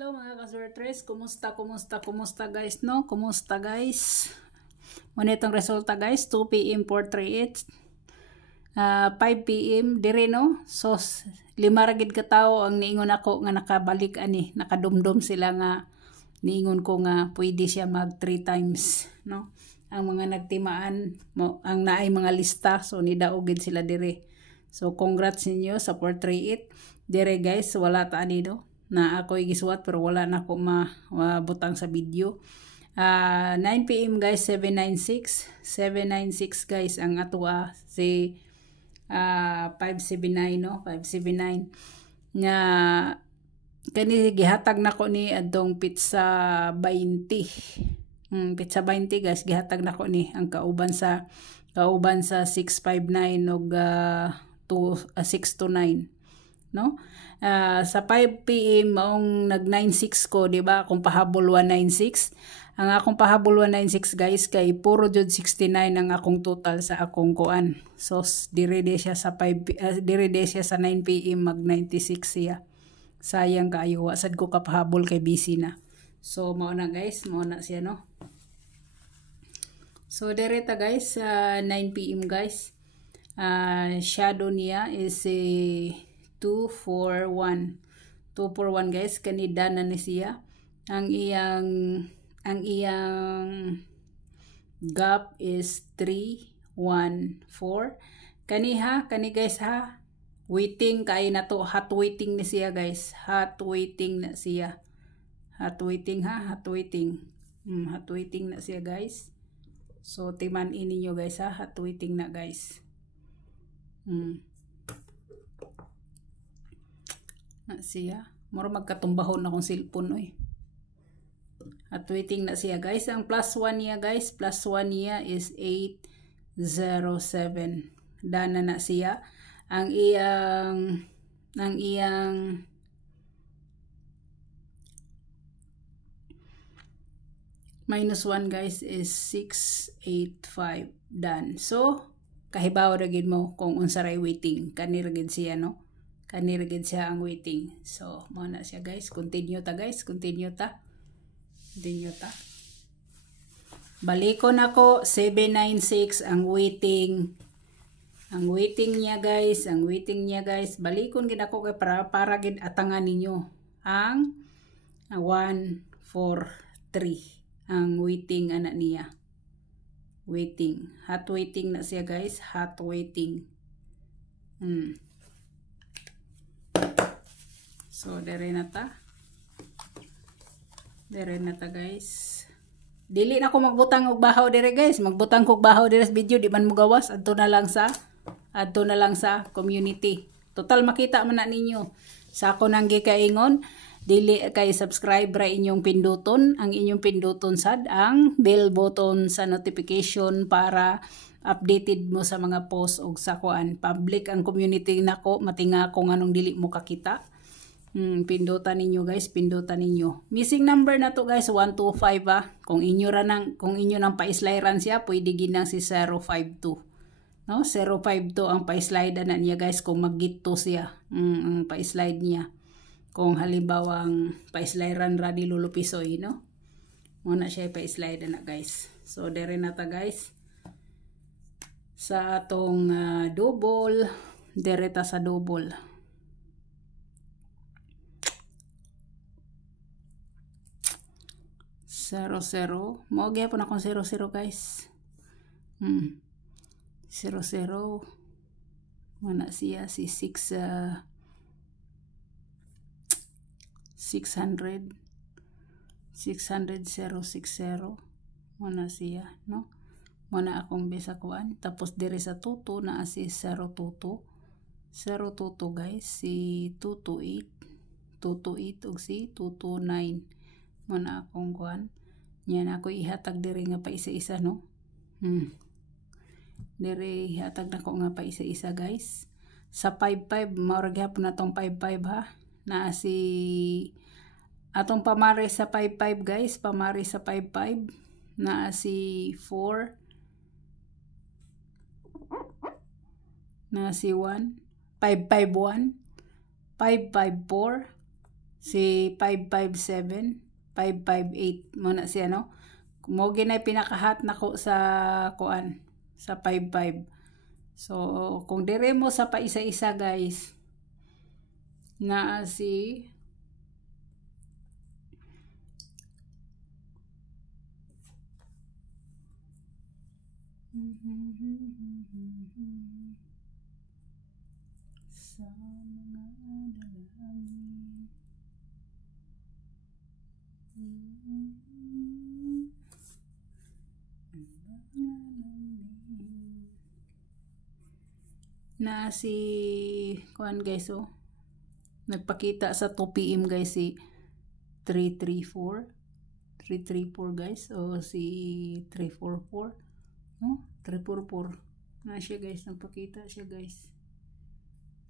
Hello mga ka-sortress, kumusta guys, no? Kumusta guys? Muna itong resulta guys, 2 PM 438, 5 PM dire no? So 5 ragid ka tao ang niingon ako nga nakabalik ani, nakadumdum sila nga niingon ko nga pwede siya mag 3 times, no? Ang mga nagtimaan mo, ang naay mga lista, so nidaogid sila dire. So congrats ninyo sa 438 dire guys, wala ta ani no? Na ako igisuwat pero wala na ako mabutang sa video. 9 PM guys, 796 guys ang ato si 579 no, 579 nga kani gihatag nako ni adtong pizza 20. Pizza 20 guys gihatag nako ni ang kauban sa 659 ug 629 no. Sa 5 PM maong nag 96 ko, di ba? Akong pahabol 196. Ang akong pahabol 196 guys kay puro jud 69 ang akong total sa akong kuan. So dire siya sa 9 PM mag 96 siya. Sayang kaayo wa sad ko kapahabol kay busy na. So mao na guys, mao na siya no. So dire ta guys sa 9 PM guys. Shadow niya is a 241 guys, kanida na ni siya. Ang iyang gap is 314. Kani guys ha, waiting kay na to, hot waiting ni siya guys, hot waiting na siya, hot waiting hot waiting na siya guys. So timan ninyo guys ha, hot waiting na guys. Na siya, mura magkatumbahon akong cellphone oy. At waiting na siya guys. Ang +1 niya guys, +1 niya is 807. Dana na siya. Ang iyang -1 guys is 685. Done. So kahibaw ra gid mo kung unsa ray waiting, kani ra gid siya no. Kaniragid siya ang waiting. So, mo na siya guys. Continue ta guys. Continue ta. Balikon ako. 796 ang waiting. Ang waiting niya guys. Balikon gid ako kay para gid atangan ninyo. Ang 143. Ang waiting anak niya. Waiting. Hot waiting na siya guys. Hot waiting. So, dire na ta guys. Dili na ako magbutang og bahaw dire guys. Magbutang kog bahaw dire sa video, di man mo gawas. Adto na lang sa community. Total makita man na ninyo. Sa ako nang gikaingon, dili kay subscribe ra inyong pinduton. Ang inyong pinduton sad ang bell button sa notification para updated mo sa mga post og sa kuan. Public ang community nako, matinga ko nganong dili mo kakita. Pindutan ninyo guys, pindutan ninyo. Missing number na to guys, 125 Kung inyo nang pa-slidean siya, pwede ginang si 052. No, 052 ang pa-slide na niya guys kung mag-gitto siya. Ang pa-slide niya. Kung halimbawa ang pa-slidean ra di lulupisoy, no? Muna siya pa-slide na guys. So dire na ta guys. Sa atong double, dire ta sa double. 00. Mo gyapon akong 00 guys. 00. Mana siya si 600. Mana siya, no? Mana akong bisa kuan. Tapos dire sa tuto na si 022 guys, si 228 ug si 229. Mana akong kuan. Yan ako ihatag dire nga pa isa-isa no. Dire ihatag nako nga pa isa-isa guys. Sa 55 mao ra gyapon natong 55 ha. Na si atong pamari sa 55 guys, pamari sa 55 na si 4 na si 1 551 554 Si 557, 558 mo na siya, no? Mo ginay pinakahat nako sa kuan sa 55. So kung dire mo sa paisa-isa guys, na si sa mga dalangin. Na si kuan guys, oh, nagpakita sa 2 PM guys si 334 guys, o si 344, no? 344 na siya guys, nagpakita siya guys.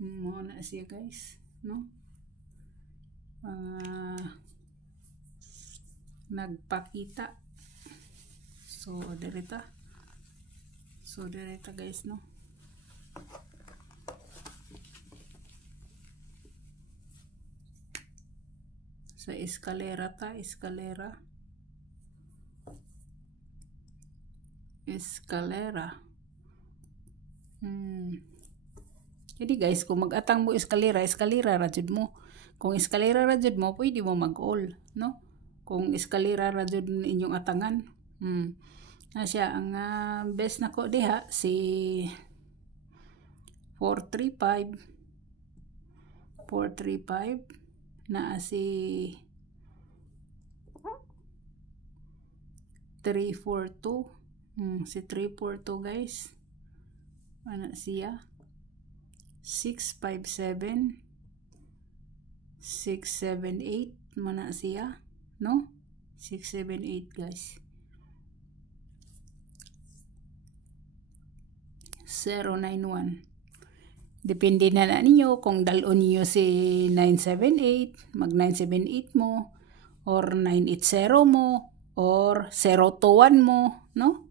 Mo na siya guys, no? Nagpakita. So direta guys, no? Sa eskalera jadi guys, kung mag-atang mo eskalera ra jud mo. Kung eskalera ra jud mo, pwede mo mag-all, no? Kung eskalera ra jud inyong atangan. Na siya ang best nako diha si 435 na si 342. Si 342 guys, ano siya, 657 678 mana siya, no? 678 guys. 091. Depende na ninyo kung dalon niyo si 978, mag 978 mo, or 980 mo, or 021 mo, no?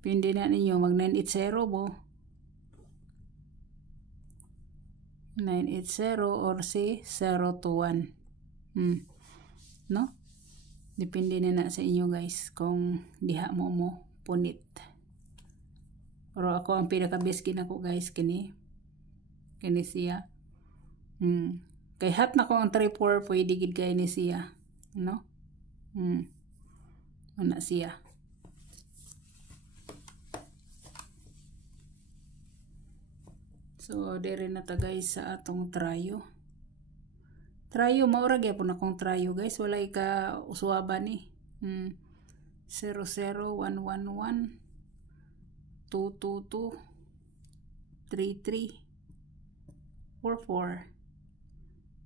Depende na ninyo, mag 980 mo, 980 or si 021. No? Depende na sa inyo guys kung diha mo punit. Pero ako ang pinaka-best kinako guys kini siya. Kay hat na ko ang 3-4 pwede gid kay ni siya, no? Una siya. So dire na ta guys sa atong trayo. Maura gyapon akong trayo guys, walay ka uswaba ni. 00111 222 33 44.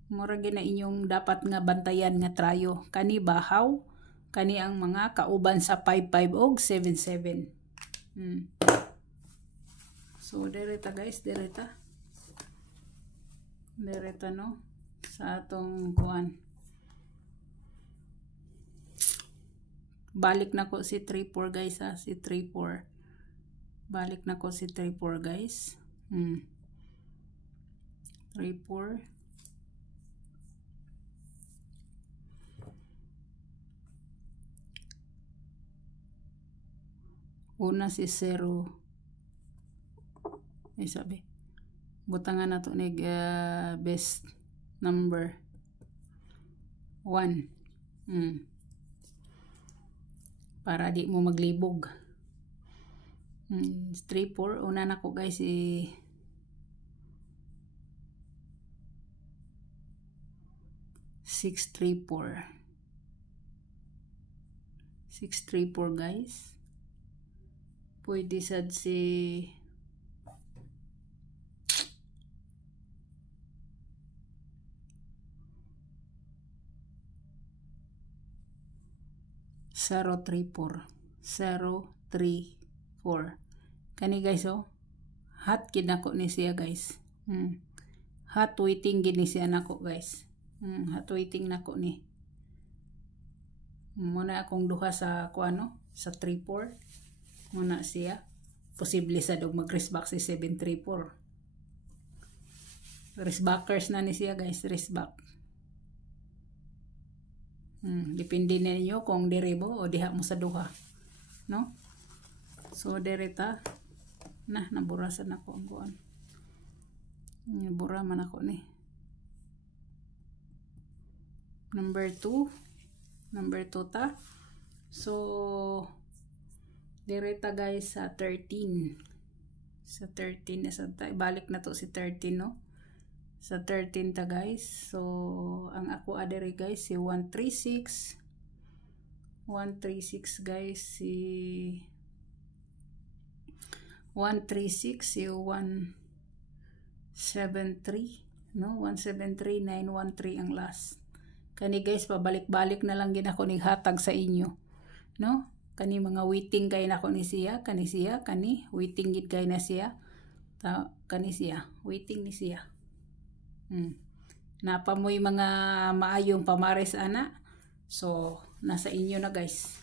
Mura gyud na inyong dapat nga bantayan nga trayo. Kani bahaw, kani ang mga kauban sa 55 og 77. So direta guys, direta no sa atong kuan. Balik na ko si 34 guys, ha, si 34. Balik na ko si 34 guys. 34. Una si 0. Ay sabi. Butangan na to nig best number 1. Para di mo maglibog. 3-4. Una na ko guys si 634. 634 guys. Pwede sad si 034. Kani guys, oh. Hot gid nako ni siya guys. Hot waiting gid ni siya nako guys. Hot waiting nako ni. Muna akong duha sa kuano, sa 34. Muna siya. Posible sa dog mag-wristback si 734. Wristbackers na ni siya guys, wristback. Depende ninyo kung dire mo o diha mo sa duha, no? So direta na naburasan ako ang kuan. Nabura man ako ni. Number 2 ta. So direta guys sa 13. Sa 13 balik na to si 13, no? Sa 13 ta guys. So ang ako adere guys si 136 guys, si 136 si 173, no? 173913 ang last. Kani guys pabalik-balik na lang gid ako nighatag sa inyo, no? Kani mga waiting kay nako ni siya, kani waiting gid kay na siya. Kani siya, waiting ni siya. Napamoy mga maayong pamares ana. So nasa inyo na guys.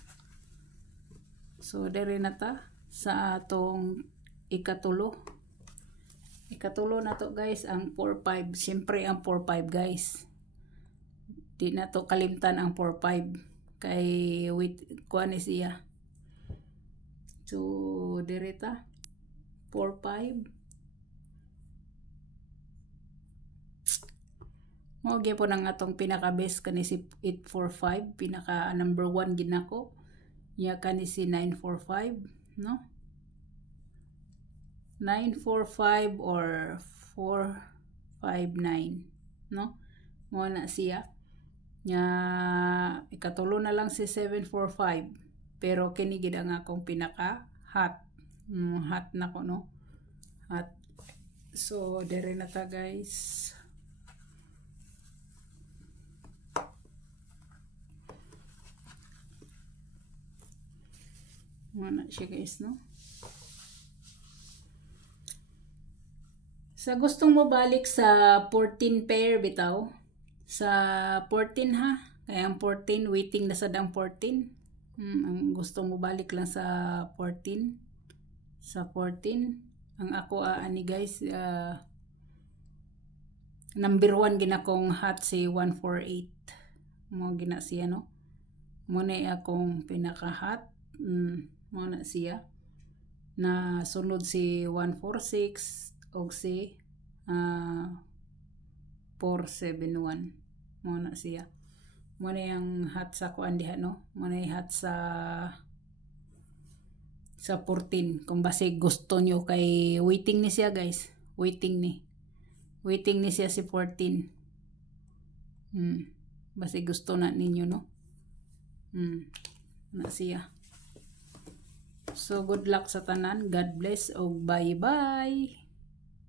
So dere na ta sa atong ikatulo na to guys, ang 4-5. Siyempre ang 4-5 guys, di na to kalimtan ang 4-5 kay kuan ni siya. So direta 4-5 mo gyapon ang atong pinaka best kani si 845, pinaka number 1 gid nako ya kani si 945, no? 945 or 459, no? Mo na siya nya ikatulo na lang si 745, pero kini gid ang akong pinaka hot nako, no? Hot. So dire na ta guys. Mana siya guys, no? Sa gustong mo balik sa 14 pair bitaw, sa 14 ha, kaya ang 14 waiting na sa dang 14. Ang gustong mo balik lang sa 14, ang ako ani guys, number 1 ginakong hot si 148 mo gina siya, no? Mo na akong pinaka hot. Mo na siya na sunod si 146 og si 471. Mo na siya. Mo na yung hot sa kuan diha, no? Mo na yung hot sa 14 kung basi gusto nyo, kay waiting ni siya guys, waiting ni siya si 14. Basi gusto na ninyo, no? Na siya. So good luck sa tanan, God bless, og bye bye.